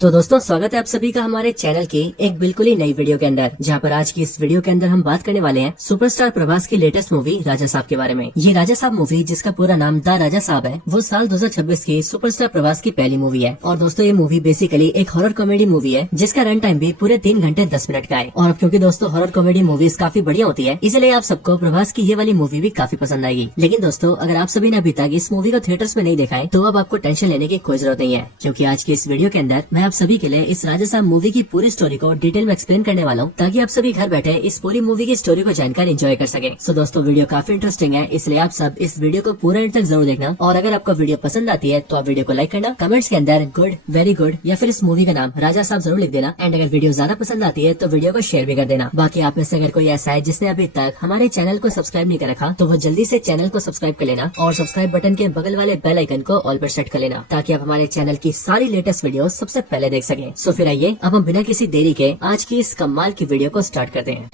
तो दोस्तों स्वागत है आप सभी का हमारे चैनल की एक बिल्कुल ही नई वीडियो के अंदर, जहां पर आज की इस वीडियो के अंदर हम बात करने वाले हैं सुपरस्टार प्रभास की लेटेस्ट मूवी राजा साहब के बारे में। ये राजा साहब मूवी, जिसका पूरा नाम द राजा साहब है, वो साल 2026 की सुपरस्टार प्रभास की पहली मूवी है। और दोस्तों ये मूवी बेसिकली एक हॉरर कॉमेडी मूवी है, जिसका रन टाइम भी पूरे 3 घंटे 10 मिनट का है। और क्योंकि दोस्तों हॉरर कॉमेडी मूवीज काफी बढ़िया होती है, इसलिए आप सबको प्रभास की ये वाली मूवी भी काफी पसंद आएगी। लेकिन दोस्तों अगर आप सभी ने अभी तक इस मूवी को थिएटर्स में नहीं देखा है, तो अब आपको टेंशन लेने की कोई जरूरत नहीं है, क्योंकि आज की इस वीडियो के अंदर मैं आप सभी के लिए इस राजा साहब मूवी की पूरी स्टोरी को डिटेल में एक्सप्लेन करने वाला हूँ, ताकि आप सभी घर बैठे इस पूरी मूवी की स्टोरी को जानकर एंजॉय कर सके। सो दोस्तों वीडियो काफी इंटरेस्टिंग है, इसलिए आप सब इस वीडियो को पूरा एंड तक जरूर देखना। और अगर आपको वीडियो पसंद आती है तो आप वीडियो को लाइक करना, कमेंट्स के अंदर गुड, वेरी गुड या फिर इस मूवी का नाम राजा साहब जरूर लिख देना। एंड अगर वीडियो ज्यादा पसंद आती है तो वीडियो को शेयर भी कर देना। बाकी आप में से अगर कोई ऐसा है जिसने अभी तक हमारे चैनल को सब्सक्राइब नहीं कर रखा, तो वो जल्दी से चैनल को सब्सक्राइब कर लेना और सब्सक्राइब बटन के बगल वाले बेल आइकन को ऑल पर सेट कर लेना, ताकि आप हमारे चैनल की सारी लेटेस्ट वीडियो सबसे पहले देख सके। सो फिर आइए अब हम बिना किसी देरी के आज की इस कमाल की वीडियो को स्टार्ट करते हैं।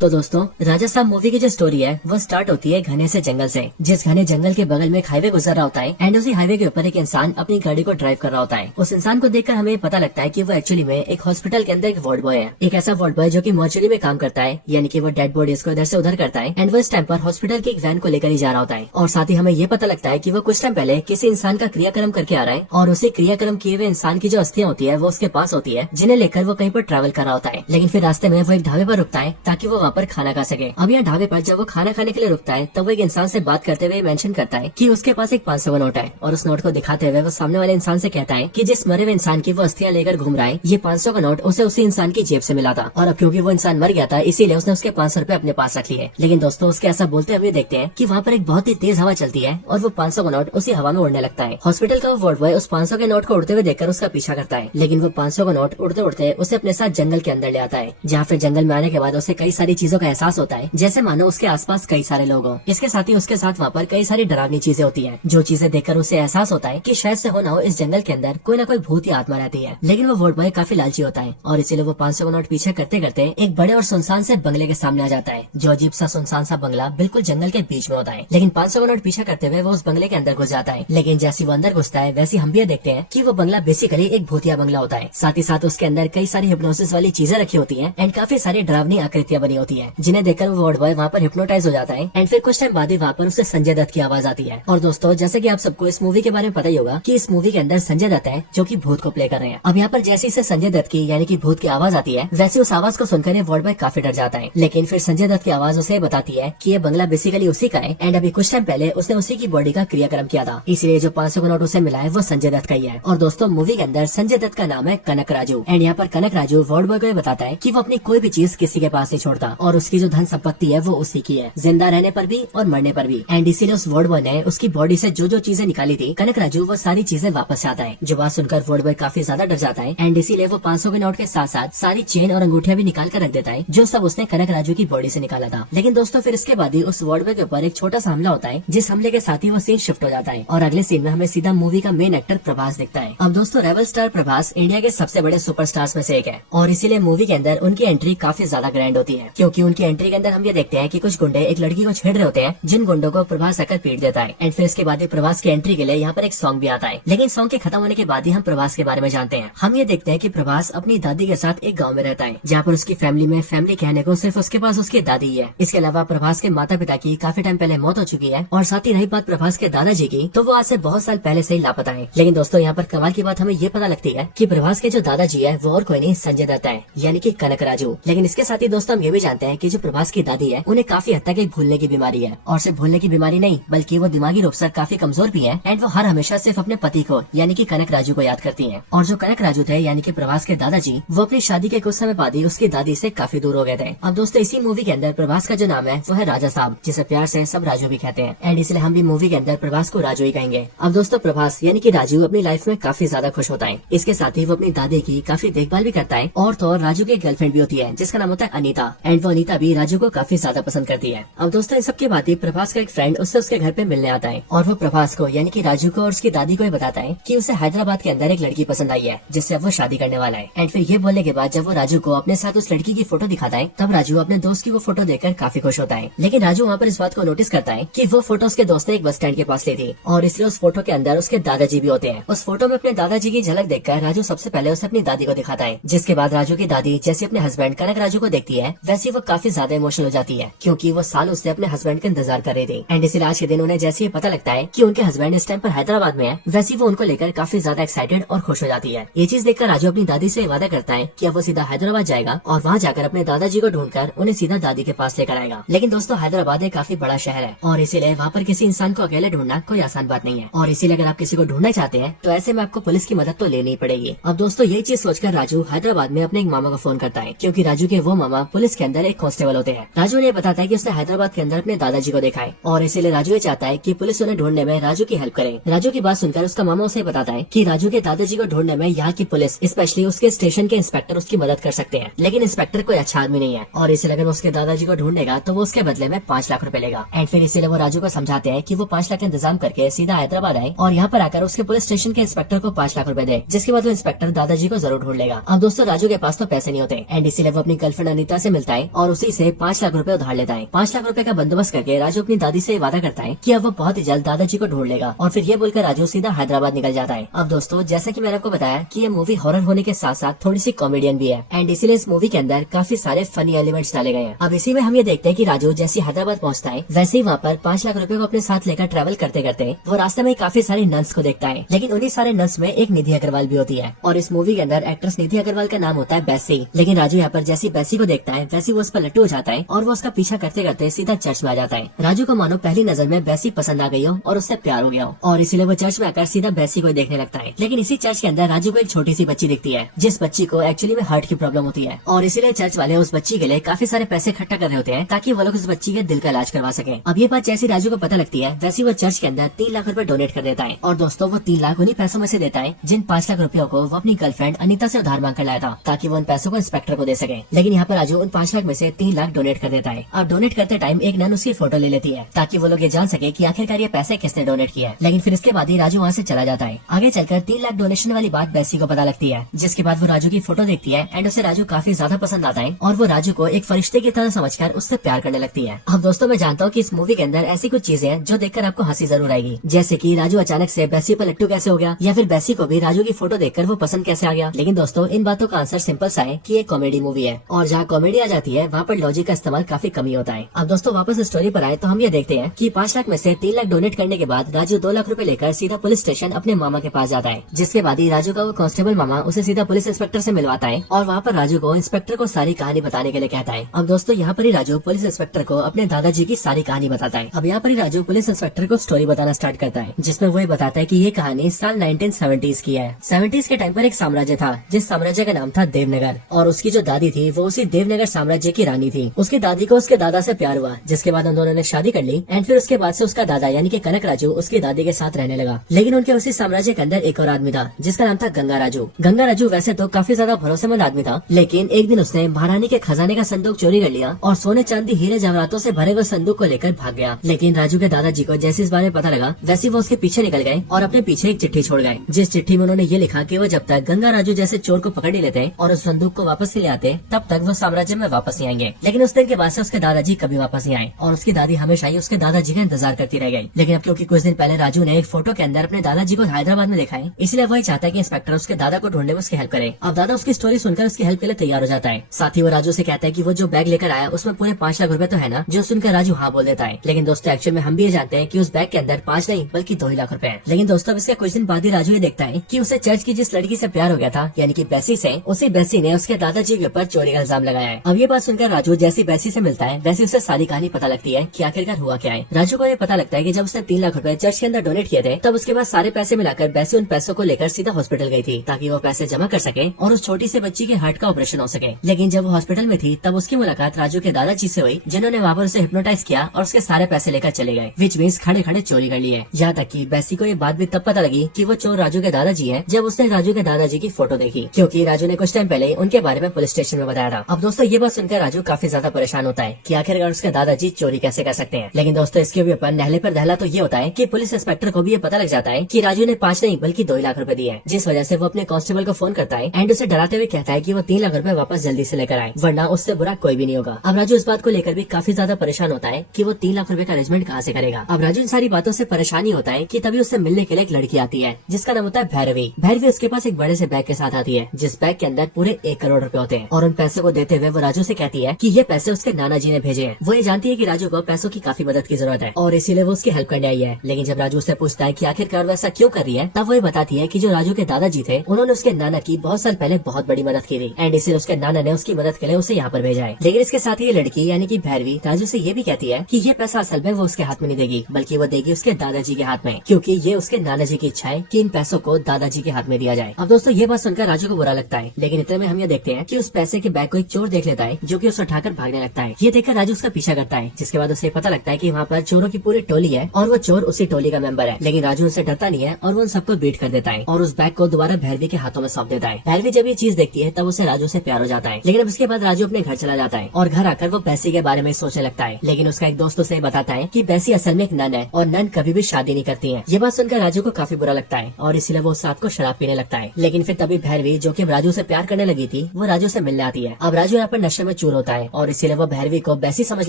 तो दोस्तों राजा साहब मूवी की जो स्टोरी है वो स्टार्ट होती है घने से जंगल से। जिस घने जंगल के बगल में एक हाईवे गुजर रहा होता है, एंड उसी हाईवे के ऊपर एक इंसान अपनी गाड़ी को ड्राइव कर रहा होता है। उस इंसान को देखकर हमें पता लगता है कि वो एक्चुअली में एक हॉस्पिटल के अंदर एक वार्ड बॉय है। एक ऐसा वार्ड बॉय जो कि मॉर्चरी में काम करता है, यानी कि वो डेड बॉडीज को इधर से उधर करता है। एंड वो इस टाइम पर हॉस्पिटल की एक वैन को लेकर ही जा रहा होता है। और साथ ही हमें ये पता लगता है कि वो कुछ टाइम पहले किसी इंसान का क्रियाक्रम करके आ रहा है, और उसी क्रियाक्रम किए हुए इंसान की जो अस्थियां होती है वो उसके पास होती है, जिन्हें लेकर वो कहीं पर ट्रैवल कर रहा होता है। लेकिन फिर रास्ते में वो एक ढाबे पर रुकता है ताकि वो वहाँ पर खाना खा सके। अब यहाँ ढाबे पर जब वो खाना खाने के लिए रुकता है, तब वो एक इंसान से बात करते हुए मेंशन करता है कि उसके पास एक 500 का नोट है। और उस नोट को दिखाते हुए वो सामने वाले इंसान से कहता है कि जिस मरे हुए इंसान की वो अस्थियां लेकर घूम रहा है, ये 500 का नोट उसे उसी इंसान की जेब से मिला था। और अब क्योंकि वो इंसान मर गया था, इसीलिए उसने उसके 500 रुपए अपने पास रख लिए। लेकिन दोस्तों उसके ऐसा बोलते हुए देखते हैं कि वहाँ पर एक बहुत ही तेज हवा चलती है और वो 500 का नोट उसी हवा में उड़ने लगता है। हॉस्पिटल का वो वार्ड बॉय उस 500 के नोट को उड़ते हुए देखकर उसका पीछा करता है, लेकिन वो 500 का नोट उड़ते उड़ते उसे अपने साथ जंगल के अंदर ले आता है, जहाँ फिर जंगल में आने के बाद उसे कई सारी चीजों का एहसास होता है, जैसे मानो उसके आसपास कई सारे लोग हों। इसके साथ ही उसके साथ वहाँ पर कई सारी डरावनी चीजें होती हैं, जो चीजें देखकर उसे एहसास होता है कि शायद से हो ना हो इस जंगल के अंदर कोई ना कोई भूत या आत्मा रहती है। लेकिन वो वार्ड बॉय काफी लालची होता है, और इसीलिए वो 500 का नोट पीछे करते करते एक बड़े और सुनसान से बंगले के सामने आ जाता है, जो अजीब सा सुनसान सा बंगला बिल्कुल जंगल के बीच में होता है। लेकिन 500 का नोट पीछे करते हुए वो उस बंगले के अंदर घुस जाता है। लेकिन जैसे वो अंदर घुसता है, वैसे हम भी देखते हैं कि वो बंगला बेसिकली एक भूतिया बंगला होता है। साथ ही साथ उसके अंदर कई सारी हिप्नोसिस वाली चीजें रखी होती है, एंड काफी सारी डरावनी आकृतियां बनी होती है, जिन्हें देखकर वो वार्ड बॉय वहाँ पर हिप्नोटाइज हो जाता है। एंड फिर कुछ टाइम बाद ही वहाँ पर उसे संजय दत्त की आवाज आती है। और दोस्तों जैसे कि आप सबको इस मूवी के बारे में पता ही होगा कि इस मूवी के अंदर संजय दत्त है जो कि भूत को प्ले कर रहे हैं। अब यहाँ पर जैसे से संजय दत्त की यानी कि भूत की आवाज आती है, वैसे उस आवाज को सुनकर ये वार्ड बॉय काफी डर जाता है। लेकिन फिर संजय दत्त की आवाज उसे बताती है कि ये बंगला बेसिकली उसी का है, एंड अभी कुछ टाइम पहले उसने उसी की बॉडी का क्रियाक्रम किया था, इसलिए जो 500 का नोट उसे मिला है वो संजय दत्त का ही है। और दोस्तों मूवी के अंदर संजय दत्त का नाम है कनक राजू। एंड यहाँ पर कनक राजू वार्ड बॉय को बताता है कि वो अपनी कोई भी चीज किसी के पास नहीं छोड़ता, और उसकी जो धन संपत्ति है वो उसी की है, जिंदा रहने पर भी और मरने पर भी। एंड इसीलिए उस वार्ड बॉय ने उसकी बॉडी से जो जो चीजें निकाली थी कनक राजू, वो सारी चीजें वापस आता है। जो बात सुनकर वार्ड बॉय काफी ज्यादा डर जाता है, एंड इसीलिए वो 500 के नोट के साथ साथ सारी चेन और अंगूठियां भी निकाल कर रख देता है, जो सब उसने कनक राजू की बॉडी से निकाला था। लेकिन दोस्तों फिर इसके बाद ही उस वार्ड बॉय के ऊपर एक छोटा सा हमला होता है, जिस हमले के साथ ही वो सीन शिफ्ट हो जाता है, और अगले सीन में हमें सीधा मूवी का मेन एक्टर प्रभास दिखता है। अब दोस्तों रेबल स्टार प्रभास इंडिया के सबसे बड़े सुपरस्टार्स में से एक है, और इसीलिए मूवी के अंदर उनकी एंट्री काफी ज्यादा ग्रैंड होती है, क्योंकि उनकी एंट्री के अंदर हम ये देखते हैं कि कुछ गुंडे एक लड़की को छेड़ रहे होते हैं, जिन गुंडों को प्रभास आकर पीट देता है। एंड फिर इसके बाद ही प्रभास की एंट्री के लिए यहाँ पर एक सॉन्ग भी आता है। लेकिन सॉन्ग के खत्म होने के बाद ही हम प्रभास के बारे में जानते हैं। हम ये देखते हैं कि प्रभास अपनी दादी के साथ एक गांव में रहता है, जहाँ पर उसकी फैमिली में फैमिली कहने को सिर्फ उसके पास उसकी दादी ही है। इसके अलावा प्रभास के माता पिता की काफी टाइम पहले मौत हो चुकी है, और साथ ही रही बात प्रभास के दादाजी की, तो वो आज से बहुत साल पहले से ही लापता है। लेकिन दोस्तों यहाँ पर कमाल की बात हमें ये पता लगती है कि प्रभास के जो दादाजी है वो और कोई नहीं संजय दत्त है, यानी कि कनक राजू। लेकिन इसके साथ ही दोस्तों हम ये भी जानते हैं कि जो प्रभास की दादी है उन्हें काफी हद तक एक भूलने की बीमारी है, और सिर्फ भूलने की बीमारी नहीं बल्कि वो दिमागी रूप से काफी कमजोर भी है। एंड वो हर हमेशा सिर्फ अपने पति को यानी कि कनक राजू को याद करती हैं। और जो कनक राजू थे यानी कि प्रभास के दादाजी, वो अपनी शादी के कुछ समय बाद ही उसकी दादी से काफी दूर हो गए थे। अब दोस्तों इसी मूवी के अंदर प्रभास का जो नाम है वो है राजा साहब, जिसे प्यार से सब राजू भी कहते हैं, एंड इसलिए हम भी मूवी के अंदर प्रभास को राजू ही कहेंगे। अब दोस्तों प्रभास यानी कि राजू अपनी लाइफ में काफी ज्यादा खुश होता है। इसके साथ ही वो अपनी दादी की काफी देखभाल भी करता है, और तो और राजू की गर्लफ्रेंड भी होती है जिसका नाम होता है अनीता। एंड वो अनीता भी राजू को काफी ज्यादा पसंद करती है। अब दोस्तों इन सबकी बातें प्रभास का एक फ्रेंड उससे उसके घर पे मिलने आता है और वो प्रभास को यानी कि राजू को और उसकी दादी को ये बताता है कि उसे हैदराबाद के अंदर एक लड़की पसंद आई है जिससे वो शादी करने वाला है। एंड फिर ये बोलने के बाद जब वो राजू को अपने साथ उस लड़की की फोटो दिखाता है तब राजू अपने दोस्त की वो फोटो देखकर काफी खुश होता है। लेकिन राजू वहाँ पर इस बात को नोटिस करता है कि वो फोटो उसके दोस्त ने एक बस स्टैंड के पास ली थी और इसलिए उस फोटो के अंदर उसके दादाजी भी होते हैं। उस फोटो में अपने दादाजी की झलक देखकर राजू सबसे पहले उसे अपनी दादी को दिखाता है, जिसके बाद राजू की दादी जैसे अपने हस्बैंड कनक राजू को देखती है वैसे वो काफी ज्यादा इमोशनल हो जाती है क्योंकि वो सालों से अपने हस्बैंड का इंतजार कर रही थी। एंड इसलिए आज के दिन उन्हें जैसे ही पता लगता है कि उनके हस्बैंड इस टाइम पर हैदराबाद में है वैसे वो उनको लेकर काफी ज्यादा एक्साइटेड और खुश हो जाती है। ये चीज देखकर राजू अपनी दादी से वादा करता है कि अब वो सीधा हैदराबाद जाएगा और वहाँ जाकर अपने दादाजी को ढूंढकर उन्हें सीधा दादी के पास लेकर आएगा। लेकिन दोस्तों हैदराबाद एक काफी बड़ा शहर है और इसीलिए वहाँ पर किसी इंसान को अकेले ढूंढना कोई आसान बात नहीं है और इसीलिए अगर आप किसी को ढूंढना चाहते हैं तो ऐसे में आपको पुलिस की मदद तो लेनी ही पड़ेगी। अब दोस्तों यही चीज सोचकर राजू हैदराबाद में अपने एक मामा को फोन करता है क्योंकि राजू के वो मामा पुलिस के अंदर एक कांस्टेबल होते हैं। राजू ने बताता है कि उसने हैदराबाद के अंदर अपने दादाजी को देखा है और इसीलिए राजू ये चाहता है कि पुलिस उन्हें ढूंढने में राजू की हेल्प करे। राजू की बात सुनकर उसका मामा उसे बताता है कि राजू के दादाजी को ढूंढने में यहाँ की पुलिस स्पेशली उसके स्टेशन के इंस्पेक्टर उसकी मदद कर सकते हैं, लेकिन इंस्पेक्टर कोई अच्छा आदमी नहीं है और इसलिए अगर वो उसके दादाजी को ढूंढेगा तो वो उसके बदले में 5 लाख रुपए लेगा। एंड फिर इसीलिए वो राजू को समझाते हैं कि वो 5 लाख का इंतजाम करके सीधा हैदराबाद आए और यहाँ पर आकर उसके पुलिस स्टेशन के इंस्पेक्टर को 5 लाख रुपए दे, जिसके बाद वो इंस्पेक्टर दादाजी को जरूर ढूंढ लेगा। अब दोस्तों राजू के पास तो पैसे नहीं होते एंड इसीलिए वो अपनी गर्लफ्रेंड अनीता से मिलता है और उसी से 5 लाख रुपए उधार लेता है। 5 लाख रुपए का बंदोबस्त करके राजू अपनी दादी से वादा करता है कि अब वो बहुत ही जल्द दादाजी को ढूंढ लेगा और फिर ये बोलकर राजू सीधा हैदराबाद निकल जाता है। अब दोस्तों जैसा कि मैंने आपको बताया कि ये मूवी हॉरर होने के साथ साथ थोड़ी सी कॉमेडियन भी है एंड इसीलिए इस मूवी के अंदर काफी सारे फनी एलिमेंट्स डाले गए हैं। अब इसी में हम ये देखते हैं कि राजू जैसे हैदराबाद पहुंचता है वैसे ही वहाँ पर 5 लाख रुपए को अपने साथ लेकर ट्रैवल करते करते वो रास्ते में काफी सारे नंस को देखता है, लेकिन उन्हीं सारे नंस में एक निधि अग्रवाल भी होती है और इस मूवी के अंदर एक्ट्रेस निधि अग्रवाल का नाम होता है बैसी। लेकिन राजू यहाँ पर जैसी बैसी को देखता है वैसे वो उस पर लट्टू हो जाता है और वो उसका पीछा करते करते सीधा चर्च में आ जाता है। राजू को मानो पहली नजर में बैसी पसंद आ गई हो और उससे प्यार हो गया हो और इसीलिए वो चर्च में आकर सीधा बैसी को देखने लगता है। लेकिन इसी चर्च के अंदर राजू को एक छोटी सी बच्ची दिखती है जिस बच्ची को एक्चुअली में हार्ट की प्रॉब्लम होती है और इसीलिए चर्च वाले उस बच्ची के लिए काफी सारे पैसे इकट्ठा कर रहे होते हैं ताकि वो लोग उस बच्ची के दिल का इलाज करवा सके। अब ये बात जैसी राजू को पता लगती है वैसे वो चर्च के अंदर 3 लाख रुपए डोनेट कर देता है और दोस्तों वो 3 लाख उन्हीं पैसों में से देता है जिन 5 लाख रुपयों को वो अपनी गर्लफ्रेंड अनीता से उधार मांग कर लाया था ताकि वो उन पैसों को इंस्पेक्टर को दे सके। लेकिन यहाँ पर राजू उन 5 लाख में से 3 लाख डोनेट कर देता है और डोनेट करते टाइम एक नन उसकी फोटो ले लेती है ताकि वो लोग ये जान सके कि आखिरकार ये पैसे किसने डोनेट किया है। लेकिन फिर इसके बाद ही राजू वहाँ से चला जाता है। आगे चलकर 3 लाख डोनेशन वाली बात बैसी को पता लगती है, जिसके बाद वो राजू की फोटो देखती है एंड उसे राजू काफी ज्यादा पसंद आता है और वो राजू को एक फरिश्ते की तरह समझकर उससे प्यार करने लगती है। अब दोस्तों मैं जानता हूँ कि इस मूवी के अंदर ऐसी कुछ चीजें हैं जो देखकर आपको हंसी जरूर आएगी, जैसे कि राजू अचानक से बैसी पर लट्टू कैसे हो गया या फिर बैसी को भी राजू की फोटो देखकर वो पसंद कैसे आ गया। लेकिन दोस्तों इन बातों का आंसर सिंपल सा है कि ये कॉमेडी मूवी है और जहाँ कॉमेडी आ जाती है वहाँ पर लॉजिक का इस्तेमाल काफी कम ही होता है। अब दोस्तों वापस स्टोरी पर आए तो हम ये देखते हैं कि 5 लाख में से 3 लाख डोनेट करने के बाद राजू 2 लाख रुपए लेकर सीधा पुलिस स्टेशन अपने मामा के पास जाता है, जिसके बाद ही राजू का वो कांस्टेबल मामा उसे सीधा पुलिस इंस्पेक्टर से मिलवाता है और वहाँ पर राजू को इंस्पेक्टर को सारी कहानी बताने के लिए कहता है। अब दोस्तों यहाँ पर ही राजू पुलिस इंस्पेक्टर को अपने दादाजी की सारी कहानी बताता है। अब यहाँ पर ही राजू पुलिस इंस्पेक्टर को स्टोरी बताना स्टार्ट करता है जिसमें वो बताता है कि ये कहानी साल 1970s की है। 70s के टाइम पर एक साम्राज्य था जिस साम्राज्य का नाम था देवनगर और उसकी जो दादी थी वो उसी देवनगर साम्राज्य की रानी थी। उसकी दादी को उसके दादा से प्यार हुआ जिसके बाद उन दोनों ने शादी कर ली एंड फिर उसके बाद से उसका दादा यानी कि कनक राजू उसकी दादी के साथ रहने लगा। लेकिन उनके उसी साम्राज्य के अंदर एक और आदमी था जिसका नाम था गंगा राजू। गंगा राजू वैसे तो काफी ज्यादा भरोसेमंद आदमी था, लेकिन एक दिन उसने महारानी के खजाने का संदूक चोरी कर लिया और सोने चांदी हीरे जवाहरातों से भरे हुए संदूक को लेकर भाग गया। लेकिन राजू के दादाजी को जैसे इस बारे में पता लगा वैसे वो उसके पीछे निकल गए और अपने पीछे एक चिट्ठी छोड़ गए, जिस चिट्ठी में उन्होंने ये लिखा कि वो जब तक गंगा राजू जैसे चोर को पकड़ नहीं लेते और उस संदूक को वापस ले आते तब तक वो साम्राज्य में वापस नहीं आएंगे। लेकिन उस दिन के बाद से उसके दादाजी कभी वापस नहीं आए और उसकी दादी हमेशा ही उसके दादाजी का इंतजार करती रह गई। लेकिन अब क्योंकि कुछ दिन पहले राजू ने एक फोटो के अंदर अपने दादाजी को हैदराबाद में देखा है, इसलिए वही चाहता है कि इंस्पेक्टर उसके दादा को ढूंढने में उसकी हेल्प करे। अब दादा उसकी स्टोरी सुनकर उसकी हेल्प के लिए तैयार हो जाता है। साथ ही वो राजू से कहता है कि वो जो बैग लेकर आया उसमें पूरे 5 लाख रुपए तो है ना, जो सुनकर राजू हाँ बोल देता है। लेकिन दोस्तों एक्चुअल में हम भी ये जानते हैं कि उस बैग के अंदर 5 नहीं बल्कि 2 ही लाख रुपए है। लेकिन दोस्तों इसके कुछ दिन बाद ही राजू ये देखता है कि उसे चर्च की जिस लड़की से प्यार हो गया था यानी कि बैसी से, उसी बैसी ने उसके दादाजी के ऊपर चोरी का इल्जाम लगाया है। अब ये बात सुनकर राजू जैसी बैसी से मिलता है वैसे उसे सारी कहानी पता लगती है कि आखिरकार हुआ क्या है। राजू को ये पता लगता है कि जब उसने 3 लाख रुपए चर्च के अंदर डोनेट किए थे तब उसके बाद सारे पैसे मिलाकर बैसी उन पैसों को लेकर सीधा हॉस्पिटल गई थी ताकि वो पैसे जमा कर सके और उस छोटी सी बच्ची के हार्ट का ऑपरेशन हो सके। लेकिन जब वो हॉस्पिटल में थी तब उसकी मुलाकात राजू के दादाजी से हुई जिन्होंने वहाँ पर उसे हिप्नोटाइज किया और उसके सारे पैसे लेकर चले गए, विच मीन्स खड़े खड़े चोरी कर लिए। यहाँ तक कि बैसी को ये बात भी तब पता लगी कि वो चोर राजू के दादाजी है जब उसने राजू के दादाजी की फोटो देखी, क्योंकि राजू ने कुछ टाइम पहले उनके बारे में पुलिस स्टेशन में बताया था। अब दोस्तों ये बात सुनकर सुनकर राजू काफी ज्यादा परेशान होता है कि आखिरकार उसके दादाजी चोरी कैसे कर सकते हैं। लेकिन दोस्तों इसके ऊपर नहले पर दहला तो ये होता है कि पुलिस इंस्पेक्टर को भी ये पता लग जाता है कि राजू ने 5 नहीं बल्कि 2 लाख रुपए दिए हैं, जिस वजह से वो अपने कांस्टेबल को फोन करता है एंड उसे डराते हुए कहता है कि वो 3 लाख रुपए वापस जल्दी से लेकर आए, वरना उससे बुरा कोई भी नहीं होगा। अब राजू इस बात को लेकर भी काफी ज्यादा परेशान होता है कि वो 3 लाख रुपए का अरेंजमेंट कहाँ से करेगा। अब राजू इन सारी बातों से परेशानी होता है कि तभी उससे मिलने के लिए एक लड़की आती है जिसका नाम होता है भैरवी। भैरवी उसके पास एक बड़े से बैग के साथ आती है जिस बैग के अंदर पूरे 1 करोड़ रुपए होते हैं, और उन पैसों को देते हुए वो राजू से कहती है कि ये पैसे उसके नाना जी ने भेजे हैं। वो ये जानती है कि राजू को पैसों की काफी मदद की जरूरत है और इसीलिए वो उसकी हेल्प करने आई है। लेकिन जब राजू उससे पूछता है कि आखिरकार वो ऐसा क्यों कर रही है, तब वो ये बताती है कि जो राजू के दादाजी थे उन्होंने उसके नाना की बहुत साल पहले बहुत बड़ी मदद की थी एंड इसलिए उसके नाना ने उसकी मदद के लिए उसे यहाँ पर भेजा है। लेकिन इसके साथ ही ये लड़की यानी कि भैरवी राजू से ये भी कहती है कि ये पैसा असल में वो उसके हाथ में नहीं देगी बल्कि वो देगी उसके दादाजी के हाथ में, क्योंकि ये उसके नाना जी की इच्छा है कि इन पैसों को दादाजी के हाथ में दिया जाए। अब दोस्तों ये बात सुनकर राजू को बुरा लगता है, लेकिन इतने में हम ये देखते हैं कि उस पैसे के बैग को एक चोर देख लेता है जो कि उसे उठाकर भागने लगता है। ये देखकर राजू उसका पीछा करता है, जिसके बाद उसे पता लगता है कि वहाँ पर चोरों की पूरी टोली है और वो चोर उसी टोली का मेंबर है। लेकिन राजू उनसे डरता नहीं है और वो उन सबको बीट कर देता है और उस बैग को दोबारा भैरवी के हाथों में सौंप देता है। भैरवी जब ये चीज देखती है तब उसे राजू से प्यार हो जाता है। लेकिन अब उसके बाद राजू अपने घर चला जाता है और घर आकर वो बैसी के बारे में सोचने लगता है। लेकिन उसका एक दोस्त उसे बताता है कि बैसी असल में एक नन है और नन कभी भी शादी नहीं करती है। ये बात सुनकर राजू को काफी बुरा लगता है और इसलिए वो उस रात को शराब पीने लगता है। लेकिन फिर तभी भैरवी जो कि राजू से प्यार करने लगी थी वो राजू से मिलने आती है। अब राजू यहाँ पर नशे में चूर होता है और इसीलिए वो भैरवी को बैसी समझ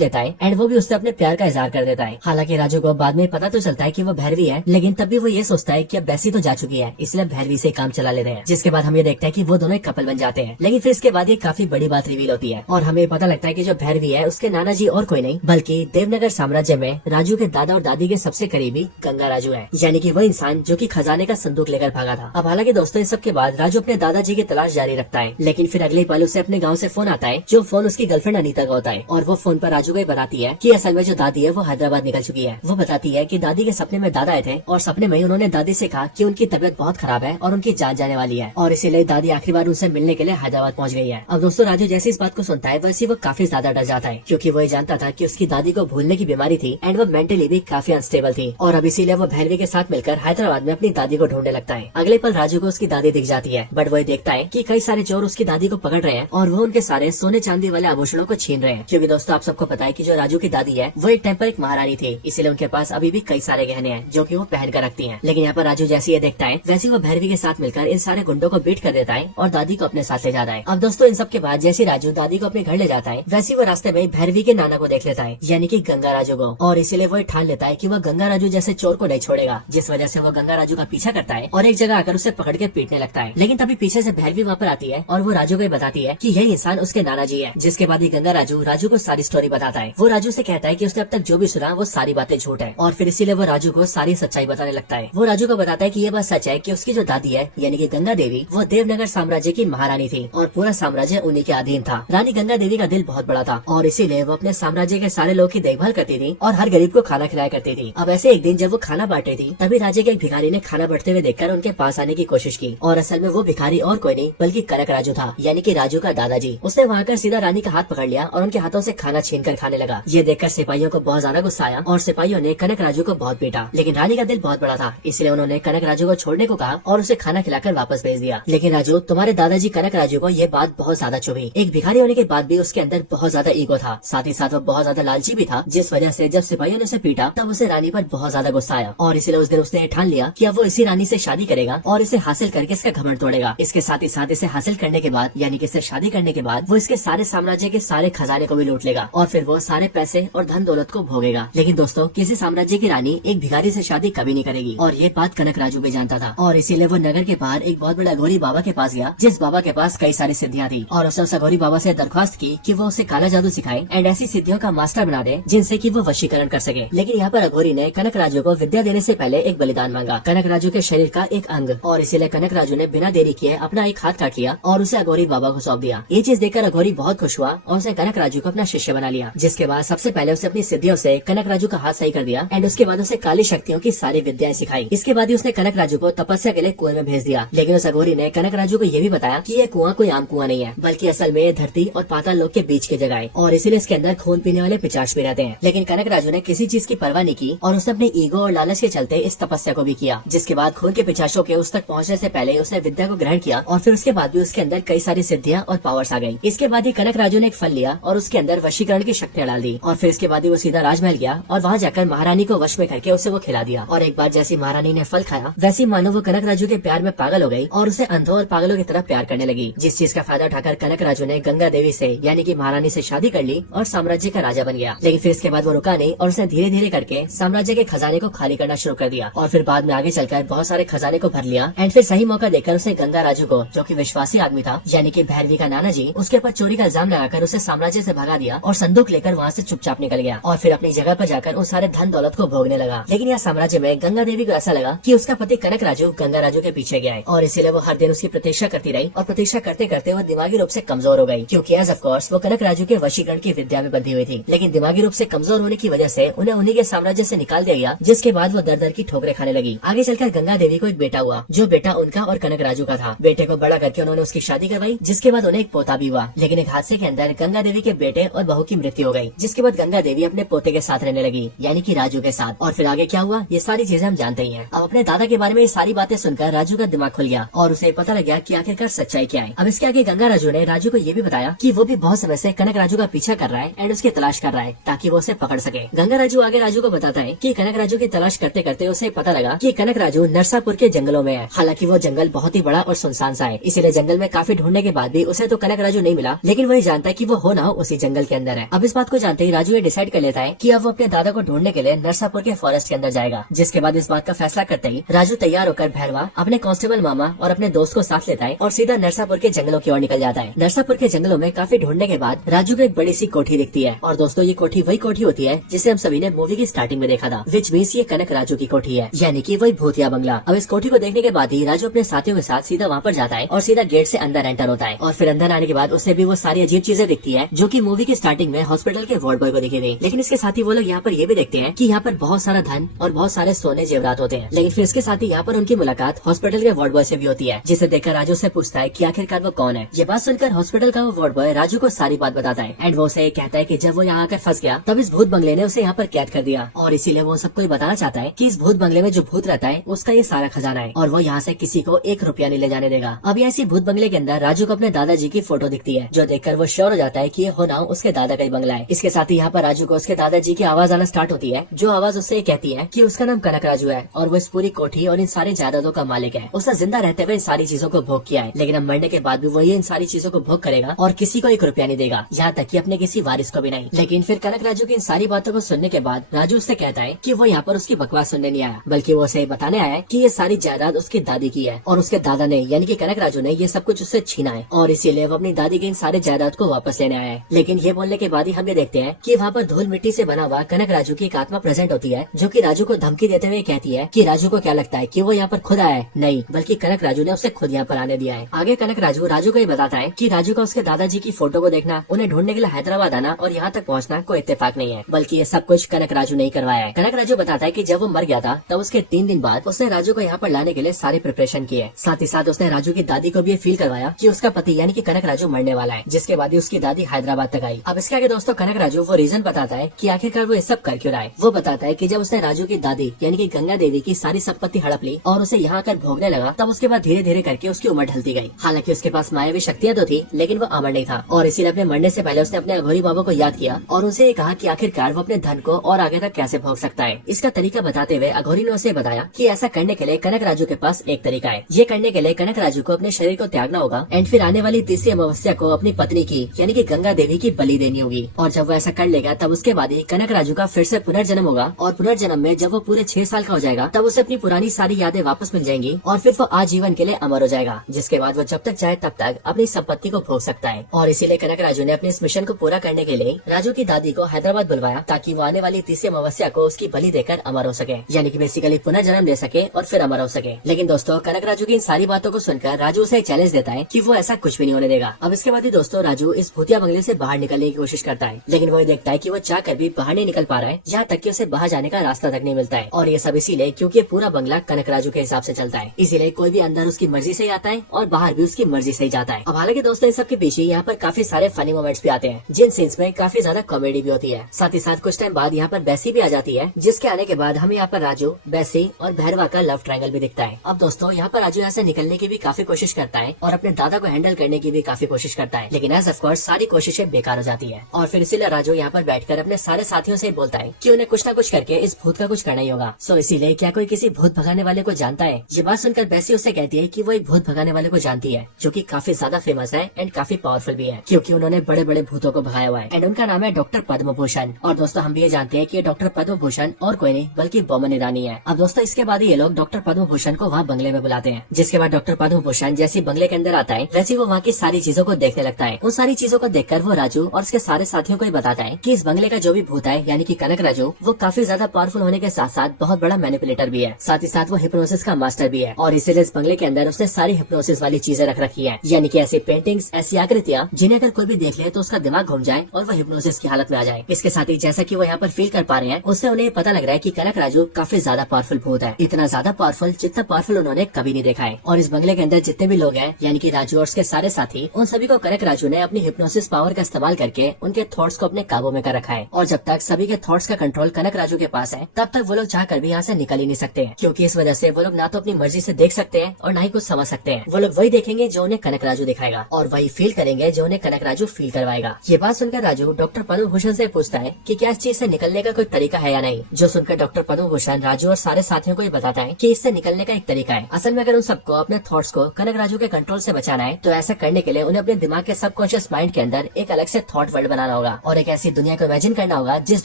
लेता है एंड वो भी उससे अपने प्यार का इजहार कर देता है। हालांकि राजू को बाद में पता तो चलता है कि वो भैरवी है, लेकिन तब भी वो ये सोचता है कि अब बैसी तो जा चुकी है इसलिए भैरवी से काम चला लेते हैं। जिसके बाद हम ये देखते हैं कि वो दोनों एक कपल बन जाते हैं। लेकिन फिर इसके बाद ये काफी बड़ी बात रिवील होती है और हमें पता लगता है कि जो भैरवी है उसके नाना जी और कोई नहीं बल्कि देवनगर साम्राज्य में राजू के दादा और दादी के सबसे करीबी गंगा राजू है, यानी कि वो इंसान जो कि खजाने का संदूक लेकर भागा था। अब हालांकि दोस्तों इस सब के बाद राजू अपने दादाजी की तलाश जारी रखता है, लेकिन फिर अगले पल उसे अपने गाँव से फोन आता है जो फोन उसकी गर्लफ्रेंड अनीता का होता है और वो फोन पर राजू को बताती है कि असल में जो दादी है वो हैदराबाद निकल चुकी है। वो बताती है कि दादी के सपने में दादा आए थे और सपने में उन्होंने दादी से कहा कि उनकी तबीयत बहुत खराब है और उनकी जान जाने वाली है और इसीलिए दादी आखिरी बार उनसे मिलने के लिए हैदराबाद पहुंच गई है। अब दोस्तों राजू जैसे इस बात को सुनता है वैसे वो काफी ज्यादा डर जाता है, क्योंकि वो ये जानता था कि उसकी दादी को भूलने की बीमारी थी एंड वो मेंटली भी काफी अनस्टेबल थी और अब इसीलिए वो भैरवी के साथ मिलकर हैदराबाद में अपनी दादी को ढूंढने लगता है। अगले पल राजू को उसकी दादी दिख जाती है, बट वो देखता है कि कई सारे चोर उसकी दादी को पकड़ रहे हैं और वो उनके सारे सोने चांदी वाले आभूषणों को छीन रहे हैं। क्योंकि दोस्तों आप सबको पता है कि जो राजू की दादी है वो एक टाइम पर एक महारानी थी, इसलिए उनके पास अभी भी कई सारे गहने हैं जो कि वो पहन कर रखती हैं। लेकिन यहाँ पर राजू जैसे ये देखता है वैसे वो भैरवी के साथ मिलकर इन सारे गुंडों को बीट कर देता है और दादी को अपने साथ ले जाता है। अब दोस्तों इन सब के बाद जैसे राजू दादी को अपने घर ले जाता है वैसे वो रास्ते में भैरवी के नाना को देख लेता है, यानी कि गंगा राजू को, और इसीलिए वो ठान लेता है कि वो गंगा राजू जैसे चोर को नहीं छोड़ेगा, जिस वजह से वो गंगा राजू का पीछा करता है और एक जगह आकर उसे पकड़ के पीटने लगता है। लेकिन तभी पीछे से भैरवी वहाँ पर आती है और वो राजू को ही बताती है कि यही इंसान उसके नाना जी है। जिसके बाद ही गंगा राजू को सारी स्टोरी बताता है। वो राजू से कहता है कि उसने अब तक जो भी सुना वो सारी बातें झूठ है और फिर इसीलिए वो राजू को सारी सच्चाई बताने लगता है। वो राजू को बताता है कि ये बात सच है कि उसकी जो दादी है यानी कि गंगा देवी वो देवनगर साम्राज्य की महारानी थी और पूरा साम्राज्य उन्हीं के अधीन था। रानी गंगा देवी का दिल बहुत बड़ा था और इसीलिए वो अपने साम्राज्य के सारे लोग की देखभाल करती थी और हर गरीब को खाना खिलाया करती थी। अब ऐसे एक दिन जब वो खाना बांट रही थी तभी राज्य के एक भिखारी ने खाना बढ़ते हुए देखकर उनके पास आने की कोशिश की और असल में वो भिखारी और कोई नहीं बल्कि कनक राजू था, यानी कि राजू का दादाजी। उसने वहाँ कर सीधा रानी का हाथ पकड़ लिया और उनके हाथों से खाना छीन कर खाने लगा। ये देखकर सिपाहियों को बहुत ज्यादा गुस्सा आया और सिपाहियों ने कनक राजू को बहुत पीटा, लेकिन रानी का दिल बहुत बड़ा था इसलिए उन्होंने कनक राजू को छोड़ने को कहा और उसे खाना खिलाकर वापस भेज दिया। लेकिन राजू तुम्हारे दादाजी कनक राजू को ये बात बहुत ज्यादा चुभी। एक भिखारी होने के बाद भी उसके अंदर बहुत ज्यादा ईगो था, साथ ही साथ वो बहुत ज्यादा लालची भी था, जिस वजह से जब सिपाहियों ने उसे पीटा तब उसे रानी पर बहुत ज्यादा गुस्सा आया और इसलिए उस दिन उसने ठान लिया कि अब वो इसी रानी से शादी करेगा और इसे हासिल करके इसका घमंड तोड़ेगा। इसके साथ ही साथ इसे हासिल करने के बाद यानी कि इससे शादी करने के बाद वो इसके सारे साम्राज्य के सारे खजाने को भी लूट लेगा और फिर वो सारे पैसे और धन दौलत को भोगेगा। लेकिन दोस्तों किसी साम्राज्य की रानी एक भिखारी से शादी कभी नहीं करेगी और ये बात कनक राजू भी जानता था और इसीलिए वो नगर के बाहर एक बहुत बड़ा अघोरी बाबा के पास गया, जिस बाबा के पास कई सारी सिद्धियां थी और उसने उस अघोरी बाबा से दरख्वास्त की कि वो उसे काला जादू सिखाए एंड ऐसी सिद्धियों का मास्टर बना दे जिनसे कि वो वशीकरण कर सके। लेकिन यहाँ पर अघोरी ने कनक राजू को विद्या देने से पहले एक बलिदान मांगा, कनक राजू के शरीर का एक अंग, और इसीलिए कनक राजू ने बिना देरी किए अपना एक हाथ काट लिया और उसे अघोरी बाबा को सौंप दिया। ये चीज देखकर अघोरी बहुत खुश हुआ और उसने कनक राजू को अपना शिष्य बना लिया। जिसके बाद सबसे पहले उसे अपनी सिद्धियों से कनक राजू का हाथ सही कर दिया एंड उसके बाद उसे काली शक्तियों की सारी विद्याएं सिखाई। इसके बाद ही उसने कनक राजू को तपस्या के लिए कुएं में भेज दिया। लेकिन उस अघोरी ने कनक राजू को ये भी बताया कि ये कुआं कोई आम कुआं नहीं है, बल्कि असल में ये धरती और पाताल लोक के बीच की जगह है और इसीलिए इसके अंदर खून पीने वाले पिशाच भी रहते हैं। लेकिन कनक राजू ने किसी चीज की परवाह नहीं की और उसने अपने ईगो और लालच के चलते इस तपस्या को भी किया। जिसके बाद खून के पिशाचों के उस तक पहुँचने से पहले उसने विद्या को ग्रहण किया और फिर उसके बाद भी उसके अंदर कई सारी सिद्धियां और पावर्स आ गयी। इसके बाद ही कनक कनक राजू ने एक फल लिया और उसके अंदर वशीकरण की शक्तियां डाल दी और फिर इसके बाद ही वो सीधा राजमहल गया और वहाँ जाकर महारानी को वश में करके उसे वो खिला दिया। और एक बार जैसी महारानी ने फल खाया वैसी मानो वो कनक राजू के प्यार में पागल हो गई और उसे अंधों और पागलों की तरह प्यार करने लगी। जिस चीज का फायदा उठाकर कनक राजू ने गंगा देवी से यानी कि महारानी से शादी कर ली और साम्राज्य का राजा बन गया। लेकिन फिर इसके बाद वो रुका नहीं और उसने धीरे धीरे करके साम्राज्य के खजाने को खाली करना शुरू कर दिया और फिर बाद में आगे चलकर बहुत सारे खजाने को भर लिया। एंड फिर सही मौका देकर उसे गंगा राजू को, जो कि विश्वासी आदमी था यानी कि भैरवी का नाना जी, उसके ऊपर चोरी का इल्जाम लगाकर उसे साम्राज्य से भगा दिया और संदूक लेकर वहाँ से चुपचाप निकल गया और फिर अपनी जगह पर जाकर उस सारे धन दौलत को भोगने लगा। लेकिन यह साम्राज्य में गंगा देवी को ऐसा लगा कि उसका पति कनक राजू गंगा राजू के पीछे गया है और इसीलिए वो हर दिन उसकी प्रतीक्षा करती रही और प्रतीक्षा करते करते वो दिमागी रूप से कमजोर हो गई, क्योंकि एज ऑफ कोर्स वो कनक राजू के वशीकरण की विद्या में बंधी हुई थी। लेकिन दिमागी रूप से कमजोर होने की वजह से उन्हें उन्हीं के साम्राज्य से निकाल दिया गया, जिसके बाद वो दर दर की ठोकरें खाने लगी। आगे चलकर गंगा देवी को एक बेटा हुआ, जो बेटा उनका और कनक राजू का था। बेटे को बड़ा करके उन्होंने उसकी शादी करवाई, जिसके बाद उन्हें एक पोता भी हुआ। लेकिन एक हादसे के अंदर गंगा देवी के बेटे और बहू की मृत्यु हो गई, जिसके बाद गंगा देवी अपने पोते के साथ रहने लगी यानी कि राजू के साथ। और फिर आगे क्या हुआ ये सारी चीजें हम जानते ही हैं। अब अपने दादा के बारे में ये सारी बातें सुनकर राजू का दिमाग खुल गया और उसे पता लग गया कि आखिरकार सच्चाई क्या है। अब इसके आगे गंगा राजू ने राजू को ये भी बताया कि वो भी बहुत समय से कनक राजू का पीछा कर रहा है एंड उसकी तलाश कर रहा है ताकि वो उसे पकड़ सके। गंगा राजू आगे राजू को बताता है कि कनक राजू की तलाश करते करते उसे पता लगा कि कनक राजू नरसापुर के जंगलों में है। हालांकि वो जंगल बहुत ही बड़ा और सुनसान सा है, इसीलिए जंगल में काफी ढूंढने के बाद भी उसे तो कनक राजू नहीं मिला, लेकिन वही जानता है कि वो हो ना हो उसी जंगल के अंदर है। अब इस बात को जानते ही राजू ये डिसाइड कर लेता है कि अब वो अपने दादा को ढूंढने के लिए नरसापुर के फॉरेस्ट के अंदर जाएगा। जिसके बाद इस बात का फैसला करते ही राजू तैयार होकर भैरवा, अपने कांस्टेबल मामा और अपने दोस्त को साथ लेता है और सीधा नरसापुर के जंगलों की ओर निकल जाता है। नरसापुर के जंगलों में काफी ढूंढने के बाद राजू को एक बड़ी सी कोठी दिखती है और दोस्तों ये कोठी वही कोठी होती है जिसे हम सभी ने मूवी की स्टार्टिंग में देखा था, विच मीन्स ये कनक राजू की कोठी है यानी कि वही भूतिया बंगला। अब इस कोठी को देखने के बाद ही राजू अपने साथियों के साथ सीधा वहाँ पर जाता है और सीधा गेट से अंदर एंटर होता है और फिर अंदर आने के बाद उसे भी वो सारी अजीब चीजें दिखती है जो कि मूवी की स्टार्टिंग में हॉस्पिटल के वार्ड बॉय को दिखी थी। लेकिन इसके साथ ही वो लोग यहाँ पर ये भी देखते हैं कि यहाँ पर बहुत सारा धन और बहुत सारे सोने जेवरात होते हैं। लेकिन फिर इसके साथ ही यहाँ पर उनकी मुलाकात हॉस्पिटल के वार्ड बॉय से भी होती है, जिसे देखकर राजू से पूछता है कि आखिरकार वो कौन है। ये बात सुनकर हॉस्पिटल का वो वार्ड बॉय राजू को सारी बात बताता है एंड वो उसे कहता है कि जब वो यहाँ आकर फंस गया तब इस भूत बंगले ने उसे यहाँ पर कैद कर दिया और इसीलिए वो सबको ये बताना चाहता है कि इस भूत बंगले में जो भूत रहता है उसका ये सारा खजाना है और वो यहाँ से किसी को 1 रुपया नहीं ले जाने देगा। अब ऐसी भूत बंगले के अंदर राजू को अपने दादाजी की फोटो दिखती है, जो देखकर वो श्योर हो जाता है कि ये होना उसके दादा का ही बंगला है। इसके साथ ही यहाँ पर राजू को उसके दादाजी की आवाज आना स्टार्ट होती है, जो आवाज उससे कहती है कि उसका नाम कनक राजू है और वो इस पूरी कोठी और इन सारी जायदादों का मालिक है। उसने जिंदा रहते हुए इन सारी चीजों को भोग किया है, लेकिन अब मरने के बाद भी वो ये इन सारी चीजों को भोग करेगा और किसी को 1 रुपया नहीं देगा, यहाँ तक कि अपने किसी वारिस को भी नहीं। लेकिन फिर कनक राजू की इन सारी बातों को सुनने के बाद राजू उससे कहता है कि वो यहाँ पर उसकी बकवास सुनने नहीं आया, बल्कि वो उसे बताने आया है कि ये सारी जायदाद उसकी दादी की है और उसके दादा ने यानी कि कनक राजू ने ये सब कुछ उससे छीना है और इसीलिए वो अपनी दादी के इन सारे जायदाद को वापस लेने आया है। लेकिन ये बोलने के बाद ही हम ये देखते हैं कि वहाँ पर धूल मिट्टी से बना हुआ कनक राजू की एक आत्मा प्रेजेंट होती है, जो कि राजू को धमकी देते हुए कहती है कि राजू को क्या लगता है कि वो यहाँ पर खुद आया है? नहीं, बल्कि कनक राजू ने उसे खुद यहाँ पर आने दिया है। आगे कनक राजू को ये बताता है कि राजू का उसके दादाजी की फोटो को देखना, उन्हें ढूंढने के लिए हैदराबाद आना और यहाँ तक पहुँचना कोई इत्तेफाक नहीं है, बल्कि ये सब कुछ कनक राजू ने ही करवाया है। कनक राजू बताता है कि जब वो मर गया था तब उसके 3 दिन बाद उसने राजू को यहाँ पर लाने के लिए सारी प्रिपरेशन की है। साथ ही साथ उसने राजू की दादी को भी ये फील करवाया कि उसका पति यानी कि कनक राजू मरने वाला है, जिसके बाद ही उसकी दादी हैदराबाद तक आई। अब इसके आगे दोस्तों कनक राजू वो रीजन बताता है कि आखिरकार वो ये सब कर क्यों रहा है। वो बताता है कि जब उसने राजू की दादी यानी कि गंगा देवी की सारी संपत्ति हड़प ली और उसे यहाँ आकर भोगने लगा, तब उसके बाद धीरे धीरे करके उसकी उम्र ढलती गई। हालांकि उसके पास मायावी शक्तियां तो थी, लेकिन वो अमर नहीं था और इसीलिए अपने मरने से पहले उसने अपने अघोरी बाबा को याद किया और उसे कहा कि आखिरकार वो अपने धन को और आगे तक कैसे भोग सकता है। इसका तरीका बताते हुए अघोरी ने उसे बताया कि ऐसा करने के लिए कनक राजू के पास एक तरीका है। ये करने के लिए कनक राजू को अपने शरीर को त्यागना होगा एंड फिर आने वाली तीसरी अमावस्या को अपनी पत्नी की यानी कि गंगा देवी की बलि देनी होगी और जब वो ऐसा कर लेगा तब उसके बाद ही कनक राजू का फिर से पुनर्जन्म होगा और पुनर्जन्म में जब वो पूरे 6 साल का हो जाएगा तब उसे अपनी पुरानी सारी यादें वापस मिल जाएंगी और फिर वो आजीवन के लिए अमर हो जाएगा, जिसके बाद वो जब तक चाहे तब तक अपनी संपत्ति को भोग सकता है। और इसीलिए कनक राजू ने अपने इस मिशन को पूरा करने के लिए राजू की दादी को हैदराबाद बुलवाया ताकि वो आने वाली तीसरी अमावस्या को उसकी बलि देकर अमर हो सके, यानी कि बेसिकली पुनर्जन्म ले सके और फिर अमर हो सके। लेकिन दोस्तों कनक राजू की इन सारी बातों को सुनकर राजू उसे चैलेंज देता है कि वो ऐसा कुछ भी नहीं होने देगा। अब इसके बाद ही दोस्तों राजू इस भूतिया बंगले से बाहर निकलने की कोशिश करता है, लेकिन वो देखता है कि वो चाह कर भी बाहर नहीं निकल पा रहा है, यहाँ तक कि उसे बाहर जाने का रास्ता तक नहीं मिलता है। और ये सब इसीलिए क्योंकि पूरा बंगला कनक राजू के हिसाब से चलता है, इसीलिए कोई भी अंदर उसकी मर्जी से आता है और बाहर भी उसकी मर्जी से ही जाता है। अब हालांकि दोस्तों इस सब के पीछे यहाँ पर काफी सारे फनी मोमेंट्स भी आते हैं, जिन सीन्स में काफी ज्यादा कॉमेडी भी होती है। साथ ही साथ कुछ टाइम बाद यहाँ पर बैसी भी आ जाती है, जिसके आने के बाद हमें यहाँ पर राजू, बैसी और भैरवा का लव ट्रायंगल भी दिखता है। अब दोस्तों यहाँ पर राजू यहाँ से निकलने की भी काफी कोशिश करता है और अपने दादा को हैंडल करने की भी काफी कोशिश करता है, लेकिन एज ऑफ कोर्स सारी कोशिशें बेकार हो जाती है। और फिर इसीलिए राजू यहाँ पर बैठकर अपने सारे साथियों से बोलता है कि उन्हें कुछ ना कुछ करके इस भूत का कुछ करना ही होगा। सो इसीलिए क्या कोई किसी भूत भगाने वाले को जानता है? ये बात सुनकर बेसी उससे कहती है कि वो एक भूत भगाने वाले को जानती है, जो कि काफी ज्यादा फेमस है एंड काफी पावरफुल भी है, क्योंकि उन्होंने बड़े बड़े भूतों को भगाया हुआ है एंड उनका नाम है डॉक्टर पद्म भूषण। और दोस्तों हम भी ये जानते हैं कि डॉक्टर पद्म भूषण और कोई नहीं बल्कि बोमन ईरानी है। अब दोस्तों इसके बाद ये लोग डॉक्टर पद्म भूषण को वहाँ बंगले में बुलाते हैं, जिसके बाद डॉक्टर पद्म भूषण जैसे बंगले के अंदर आता है वैसे वो वहाँ की सारी चीजों को देखने लगता है। उन सारी चीजों को देखकर वो राजू और उसके सारे साथियों को ही बताता है कि इस बंगले का जो भी भूत है यानी कि कनक राजू, वो काफी ज्यादा पावरफुल होने के साथ साथ बहुत बड़ा मैनिपुलेटर भी है, साथ ही साथ वो हिप्नोसिस का मास्टर भी है। और इसीलिए इस बंगले के अंदर उसने सारी हिप्नोसिस वाली चीजें रख रखी है, यानी कि ऐसी पेंटिंग्स, ऐसी आकृतियाँ जिन्हें अगर कोई भी देख ले तो उसका दिमाग घूम जाए और वो हिप्नोसिस की हालत में आ जाए। इसके साथ ही जैसा कि वो यहाँ पर फील कर पा रहे हैं, उससे उन्हें पता लग रहा है कि कनक राजू काफी ज्यादा पावरफुल भूत है, इतना ज्यादा पावरफुल जितना पावरफुल उन्होंने कभी नहीं देखा है। और इस बंगले के अंदर जितने भी लोग हैं यानी कि राजू और उसके सारे साथी, उन सभी को कनक राजू ने अपनी हिप्नोसिस पावर का इस्तेमाल करके उनके थॉट्स को अपने काबू में कर रखा है। और जब तक सभी के थॉट्स का कंट्रोल कनक राजू के पास है, तब तक वो लोग चाहकर भी यहाँ से निकल ही नहीं सकते हैं, क्योंकि इस वजह से वो लोग ना तो अपनी मर्जी से देख सकते हैं और ना ही कुछ समझ सकते हैं। वो लोग वही देखेंगे जो उन्हें कनक राजू दिखाएगा और वही फील करेंगे जो उन्हें कनक राजू फील करवाएगा। ये बात सुनकर राजू डॉक्टर पद्म भूषण से पूछता है कि क्या इस चीज से निकलने का कोई तरीका है या नहीं। जो सुनकर डॉक्टर पद्म भूषण राजू और सारे साथियों को ये बताता है कि इससे निकलने का एक तरीका है। असल में अगर उन सबको अपने थॉट्स को कनक राजू के कंट्रोल से बचाना है, तो ऐसा करने के लिए उन्हें अपने दिमाग के सबकॉन्शियस माइंड के अंदर एक अलग से थॉट वर्ल्ड बनाना होगा और एक ऐसी दुनिया को इमेजिन करना होगा जिस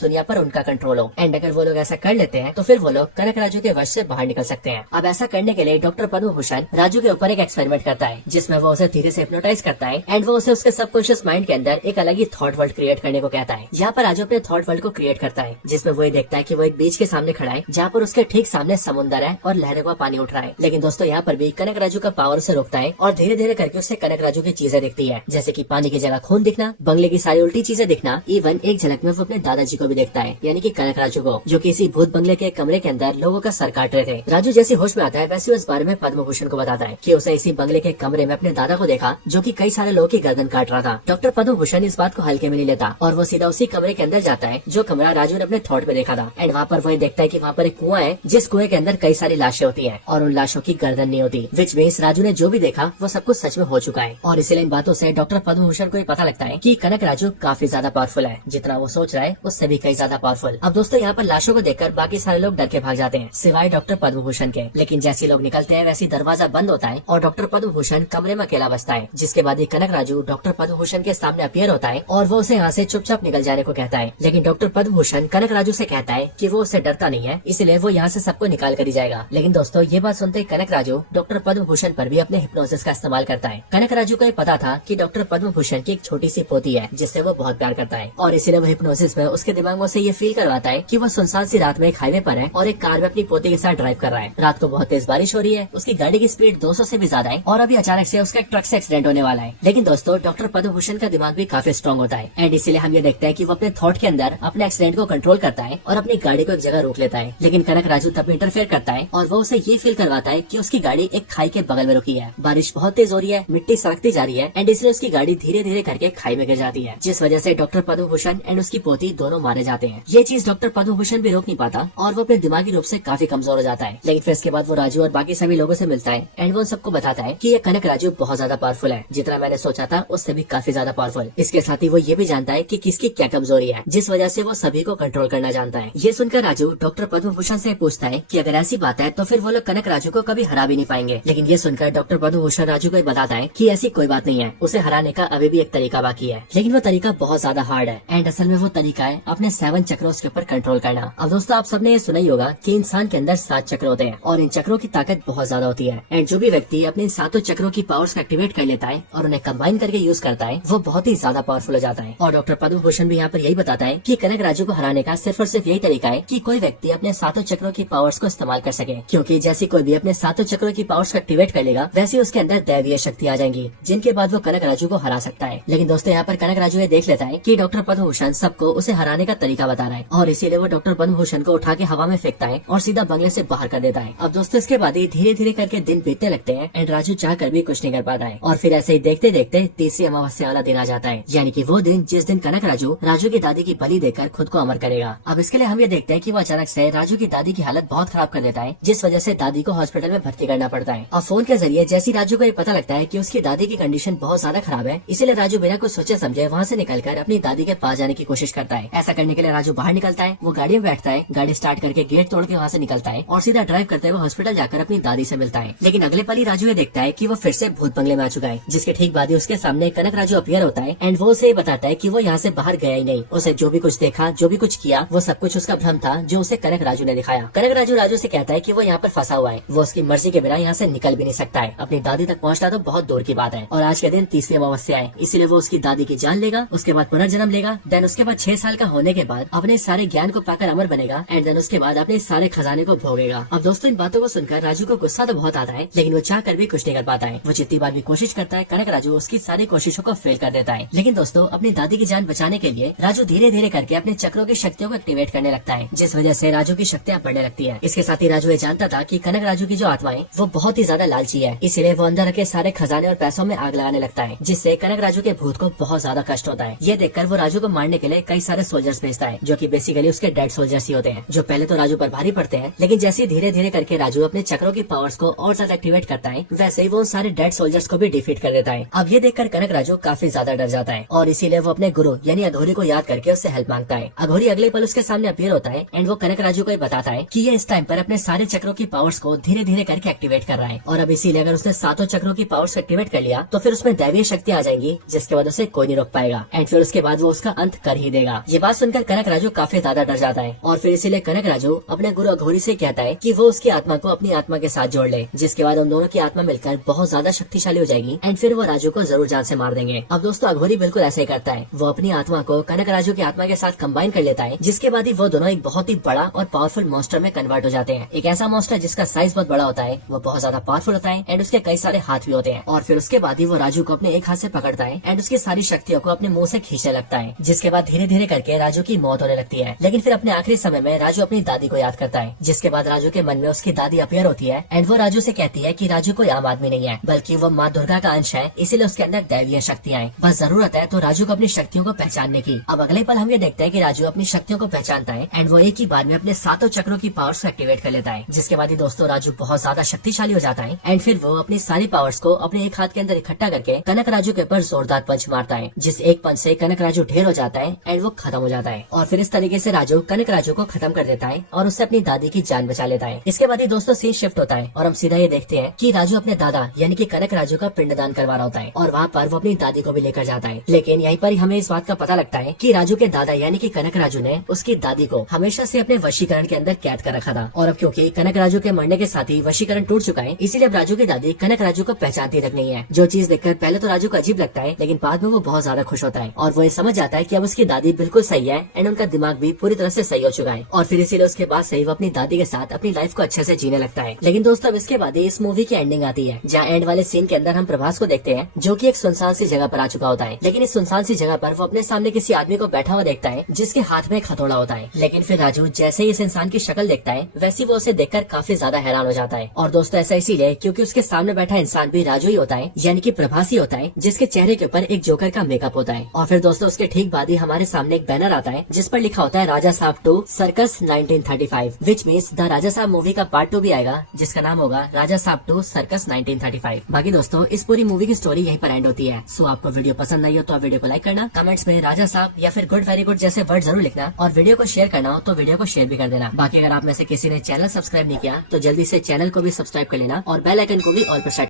दुनिया पर उनका कंट्रोल हो। एंड अगर वो लोग ऐसा कर लेते हैं तो फिर वो लोग कनक राजू के वश से बाहर निकल सकते हैं। अब ऐसा करने के लिए डॉक्टर पद्म भूषण राजू के ऊपर एक एक्सपेरिमेंट करता है, जिसमें वो उसे धीरे से हिप्नोटाइज करता है एंड वो उसे उसके सबकॉन्शियस माइंड के अंदर एक अलग ही थॉट वर्ल्ड क्रिएट करने को कहता है। यहाँ पर राजू अपने थॉट वर्ल्ड को क्रिएट करता है, जिसमें वो ये देखता है कि वो एक बीच के सामने खड़ा है, जहाँ पर उसके ठीक सामने समुद्र है और लहरों का पानी उठ रहा है। लेकिन दोस्तों यहाँ पर भी कनक राजू का पावर उसे रोकता है और धीरे धीरे करके उससे कनक राजू की चीजें दिखती है, जैसे कि पानी की जगह खून दिखना, बंगले की सारी उल्टी चीजें दिखना। इवन एक झलक में वो अपने दादाजी को भी देखता है, यानी कि कनक राजू को, जो किसी भूत बंगले के कमरे के अंदर लोगों का सर काट रहे थे। राजू जैसे होश में आता है वैसे इस बारे में पद्म भूषण को बताता है कि उसे इसी बंगले के कमरे में अपने दादा को देखा, जो कि कई सारे लोगों की गर्दन काट रहा था। डॉक्टर पद्म भूषण इस बात को हल्के में नहीं लेता और वो सीधा उसी कमरे के अंदर जाता है जो कमरा राजू ने अपने थॉट में देखा था। एंड वहाँ पर वो देखता है कि वहाँ पर एक कुआं है, जिस कुएं के अंदर कई सारी लाशें होती है और उन लाशों की गर्दन नहीं होती, विच मींस राजू ने जो भी देखा वो सब कुछ सच में हो चुका है। और इसीलिए इन बातों से डॉक्टर पद्म भूषण को ये पता लगता है कि कनक राजू काफी ज्यादा पावरफुल है, जितना वो सोच रहा है उससे भी कई ज्यादा पावरफुल। अब दोस्तों यहाँ पर लाशों को देखकर बाकी सारे लोग डर के भाग जाते हैं, सिवाय डॉक्टर पद्म भूषण के। लेकिन जैसे लोग निकलते हैं वैसे दरवाजा बंद होता है और डॉक्टर पद्म भूषण कमरे में अकेला बचता है, जिसके बाद कनक राजू डॉक्टर पद्म भूषण के सामने अपीयर होता है और वो उसे यहाँ से चुपचाप निकल जाने को कहता है। लेकिन डॉक्टर पद्म भूषण कनक राजू से कहता है कि वो उससे डरता नहीं है, इसलिए वो यहाँ से सबको निकाल कर ही जाएगा। लेकिन दोस्तों ये बात सुनते कनक राजू डॉक्टर पद्म भूषण पर भी अपने हिप्नोसिस का इस्तेमाल करता है। कनक राजू को ये पता था कि डॉक्टर पद्म भूषण की एक छोटी सी पोती है जिससे वो बहुत प्यार करता है, और इसीलिए वो हिप्नोसिस में उसके दिमाग में उसे ये फील करवाता है कि वो सुनसान सी रात में एक हाईवे पर है और एक कार में अपनी पोती के साथ ड्राइव कर रहा है। रात को बहुत तेज बारिश हो रही है, उसकी गाड़ी की स्पीड 200 से भी ज्यादा है और अभी अचानक से उसका ट्रक से एक्सीडेंट होने वाला है। लेकिन दोस्तों डॉक्टर पद्म भूषण का दिमाग भी काफी स्ट्रॉन्ग होता है एंड इसीलिए हम ये देखते हैं कि वो अपने थॉट के अंदर अपने एक्सीडेंट को कंट्रोल करता है और अपनी गाड़ी को एक जगह रोक लेता है। लेकिन कनक राजू तब इंटरफेयर करता है और वो उसे ये फील करवाता है कि उसकी गाड़ी एक खाई के बगल में रुकी है। बारिश बहुत तेज हो रही है, मिट्टी सड़कती जा रही है एंड इसलिए उसकी गाड़ी धीरे धीरे करके खाई में गिर जाती है, जिस वजह से डॉक्टर पद्म भूषण एंड उसकी पोती दोनों मारे जाते हैं। ये चीज डॉक्टर पद्म भूषण भी रोक नहीं पाता और वो अपने दिमागी रूप से काफी कमजोर हो जाता है। लेकिन फिर इसके बाद वो राजू और बाकी सभी लोगों से मिलता है एंड वो सबको बताता है कि ये कनक राजू बहुत ज्यादा पावरफुल है, जितना मैंने सोचा था उससे भी काफी ज्यादा पावरफुल। इसके साथ ही वो ये भी जानता है कि किसकी क्या कमजोरी है, जिस वजह से वो सभी को कंट्रोल करना जानता है। ये सुनकर राजू डॉक्टर पद्म भूषण से पूछता है कि अगर ऐसी बात है तो फिर वो लोग कनक राजू को कभी हरा भी नहीं पाएंगे। लेकिन ये सुनकर डॉक्टर पद्म भूषण राजू को बताता है कि ऐसी कोई बात नहीं है, उसे हराने का अभी भी एक तरीका बाकी है, लेकिन वो तरीका बहुत ज्यादा हार्ड है एंड असल में वो तरीका है अपने 7 चक्रों के ऊपर कंट्रोल करना। अब दोस्तों आप सबने ये सुना ही होगा कि इंसान के अंदर 7 चक्र होते हैं और इन चक्रों की ताकत बहुत ज्यादा होती है एंड जो भी व्यक्ति अपने इन 7 चक्रों की पावर्स को एक्टिवेट कर लेता है और उन्हें कंबाइन करके यूज करता है वो बहुत ही ज्यादा पावरफुल हो जाता है। और डॉक्टर पद्म भूषण भी यहाँ पर यही बताता है कि कनक राजू को हराने का सिर्फ और सिर्फ यही तरीका है कि कोई व्यक्ति अपने 7 चक्रों की पावर्स को इस्तेमाल कर सके, क्योंकि जैसे कोई भी अपने 7 चक्रों की पावर्स को एक्टिवेट कर लेगा वैसे उसके अंदर दैवीय शक्ति आ जाएंगी, जिनके बाद वो कनक राजू को हरा सकता है। लेकिन दोस्तों यहाँ पर कनक राजू ये देख लेता है कि डॉक्टर पद्म भूषण सबको उसे हराने का तरीका बता रहा है और इसीलिए वो डॉक्टर पद्म भूषण को उठा के हवा में फेंकता है और सीधा बंगले से बाहर कर देता है। अब दोस्तों इसके बाद ही धीरे धीरे करके दिन बीतने लगते हैं एंड राजू चाह कर भी कुछ नहीं कर पाता है और फिर ऐसे ही देखते देखते तीसरी अमावस्या वाला दिन आ जाता है, यानी कि वो दिन जिस दिन कनक राजू की दादी की बलि देकर खुद को अमर करेगा। अब इसके लिए हम ये देखते हैं कि वो अचानक से राजू की दादी की हालत बहुत खराब कर देता है, जिस वजह से दादी को हॉस्पिटल में भर्ती करना पड़ता है। और फोन के जरिए जैसी राजू को ये पता लगता है कि उसकी दादी की कंडीशन बहुत ज्यादा खराब है, इसीलिए राजू बिना कुछ सोचे समझे वहाँ से निकलकर अपनी दादी के पास जाने की कोशिश करता है। ऐसा करने के लिए राजू बाहर निकलता है, वो गाड़ी में बैठता है, गाड़ी स्टार्ट करके गेट तोड़ के वहाँ से निकलता है और सीधा ड्राइव करते हुए हॉस्पिटल जाकर अपनी दादी से मिलता है। लेकिन अगले पल ही राजू ये देखता है कि वो फिर से भूत बंगले में आ चुका है, जिसके ठीक बाद ही उसके सामने कनक राजू अपीयर होता है एंड वो उसे बताता है कि वो यहाँ से बाहर गया ही नहीं। उसे जो भी कुछ देखा, जो भी कुछ किया, वो सब कुछ उसका भ्रम था जो उसे कनक राजू ने दिखाया। कनक राजू से कहता है कि वो यहाँ पर फंसा हुआ है, वो उसकी मर्जी के बिना यहाँ से निकल भी नहीं सकता है। अपनी दादी तक पहुँचना तो बहुत दूर की बात है और आज के दिन तीसरी अमावस्या है, इसीलिए वो उसकी दादी की जान लेगा, उसके बाद पुनर्जन्म लेगा, देन उसके बाद 6 साल का होने के बाद अपने सारे ज्ञान को पाकर अमर बनेगा एंड देन उसके बाद अपने सारे खजाने को भोगेगा। अब दोस्तों इन बातों को सुनकर राजू को गुस्सा तो बहुत आता है, लेकिन वो चाह कर भी कुछ नहीं कर पाता है। वो जितनी बार भी कोशिश करता है, कनक राजू उसकी सारी कोशिशों को फेल कर देता है। लेकिन दोस्तों अपनी दादी की जान बचाने के लिए राजू धीरे धीरे करके अपने चक्रों की शक्तियों को एक्टिवेट करने लगता है, जिस वजह से राजू की शक्तियाँ बढ़ने लगती है। इसके साथ ही राजू ये जानता था कि कनक राजू की जो आत्मा है वो बहुत ही ज्यादा लालची है, इसीलिए वो अंदर रखे सारे खजाने और पैसों में आग लगाने लगता है, जिससे कनक राजू के भूत को बहुत ज्यादा कष्ट होता है। ये देखकर वो राजू को मारने के लिए कई सारे सोल्जर्स भेजता है, जो कि बेसिकली उसके डेड सोल्जर्स ही होते हैं, जो पहले तो राजू पर भारी पड़ते हैं, लेकिन जैसे धीरे धीरे करके राजू अपने चक्रों की पावर्स को और ज्यादा एक्टिवेट करता है, वैसे ही वो सारे डेड सोल्जर्स को भी डिफीट कर देता है। अब ये देखकर कनक राजू काफी ज्यादा डर जाता है और इसीलिए वो अपने गुरु यानी अघोरी को याद करके उससे हेल्प मांगता है। अघोरी अगले पल उसके सामने अपीयर होता है एंड वो कनक राजू को बताता है कि ये इस टाइम पर अपने सारे चक्रों की पावर्स को धीरे धीरे करके एक्टिवेट कर रहा है और अब इसीलिए अगर उसने 7 चक्रों की पावर्स एक्टिवेट कर लिया तो फिर उसमें दैवीय शक्ति आ जाएंगी, जिसके बाद उसे कोई नहीं रोक पाएगा एंड फिर उसके बाद वो उसका अंत कर ही देगा। ये बात सुनकर कनक राजू काफी ज्यादा डर जाता है और फिर इसीलिए कनक राजू अपने गुरु अघोरी से कहता है कि वो उसकी आत्मा को अपनी आत्मा के साथ जोड़ ले, जिसके बाद उन दोनों की आत्मा मिलकर बहुत ज्यादा शक्तिशाली हो जाएगी एंड फिर वो राजू को जरूर जान से मार देंगे। अब दोस्तों अघोरी बिल्कुल ऐसे ही करता है, वो अपनी आत्मा को कनक राजू की आत्मा के साथ कंबाइन कर लेता है, जिसके बाद ही वो दोनों एक बहुत ही बड़ा और पावरफुल मॉन्स्टर में कन्वर्ट हो जाते हैं। एक ऐसा मॉन्स्टर जिसका साइज बहुत बड़ा होता है, वो बहुत ज्यादा पावरफुल होता है एंड उसके कई सारे हाथ भी होते हैं और फिर उसके बाद ही वो राजू को अपने एक हाथ से पकड़ता है एंड उसकी सारी शक्तियों को अपने मुंह से खींचने लगता है, जिसके बाद धीरे धीरे करके राजू की मौत होने लगती है। लेकिन फिर अपने आखिरी समय में राजू अपनी दादी को याद करता है, जिसके बाद राजू के मन में उसकी दादी अपीयर होती है एंड वो राजू से कहती है कि राजू कोई आम आदमी नहीं है, बल्कि वो माँ दुर्गा का अंश है, इसीलिए उसके अंदर दैवीय शक्तियाँ हैं, बस जरूरत है तो राजू को अपनी शक्तियों को पहचानने की। अब अगले पल हम ये देखते हैं कि राजू अपनी शक्तियों को पहचानता है एंड वो एक ही बार में अपने 7 चक्रों की पावर्स को एक्टिवेट कर लेता है, जिसके बाद ही दोस्तों राजू बहुत ज्यादा शक्तिशाली हो जाता है एंड फिर वो अपनी सारी पावर्स को अपने एक हाथ के अंदर इकट्ठा करके कनक राजू के ऊपर जोरदार पंच मारता है, जिस एक पंच से कनक राजू ढेर हो जाता है एंड वो खत्म हो जाता है और फिर इस तरीके से राजू कनक राजू को खत्म कर देता है और उससे अपनी दादी की जान बचा लेता है। इसके बाद ही दोस्तों सीन शिफ्ट होता है और हम सीधा ये देखते हैं कि राजू अपने दादा यानी कि कनक राजू का पिंडदान करवा रहा होता है और वहाँ पर वो अपनी दादी को भी लेकर जाता है। लेकिन यहीं पर हमें इस बात का पता लगता है कि राजू के दादा यानी कि कनक राजू ने उसकी दादी को हमेशा से अपने वशीकरण के अंदर कैद कर रखा था और अब क्योंकि कनक राजू के मरने के साथ ही वशीकरण टूट चुका है, इसीलिए अब राजू की दादी कनक राजू को पहचानती तक नहीं है। जो चीज देखकर पहले तो राजू को अजीब लगता है, लेकिन बाद में वो बहुत ज्यादा खुश होता है और वो ये समझ जाता है कि अब उसकी दादी बिल्कुल सही है एंड उनका दिमाग भी पूरी तरह से सही हो चुका है और फिर इसीलिए उसके बाद से वो अपनी दादी के साथ अपनी लाइफ को अच्छे से जीने लगता है। लेकिन दोस्तों अब इसके बाद इस मूवी की एंडिंग आती है, जहाँ एंड वाले सीन के अंदर हम प्रभास को देखते हैं जो कि एक सुनसान सी जगह पर आ चुका होता है। लेकिन इस सुनसान सी जगह पर वो अपने सामने किसी आदमी को बैठा हुआ देखता है जिसके हाथ में एक हथौड़ा होता है। लेकिन फिर राजू जैसे ही इस इंसान की शक्ल देखता है वैसे वो उसे देखकर काफी ज्यादा हैरान हो जाता है और दोस्तों ऐसा इसीलिए क्योंकि उसके सामने बैठा इंसान भी राजू ही होता है, यानी कि प्रभास ही होता है, जिसके चेहरे के ऊपर एक जोकर का मेकअप होता है। और फिर दोस्तों उसके ठीक बाद ही हमारे सामने एक बैनर आता है जिस पर लिखा होता है राजा साहब 2 सर्कस 1935, विच मीन्स द राजा साहब मूवी का पार्ट 2 भी आएगा जिसका नाम होगा राजा साहब 2 सर्कस 1935। बाकी दोस्तों इस पूरी मूवी की स्टोरी यहीं पर एंड होती है। सो आपको वीडियो पसंद आई हो तो आप वीडियो को लाइक करना, कमेंट्स में राजा साहब या फिर गुड वेरी गुड जैसे वर्ड जरूर लिखना और वीडियो को शेयर करना हो तो वीडियो को शेयर भी कर देना। बाकी अगर आप में से किसी ने चैनल सब्सक्राइब नहीं किया तो जल्दी से चैनल को भी सब्सक्राइब कर लेना और बेल आइकन को भी ऑल पर सेट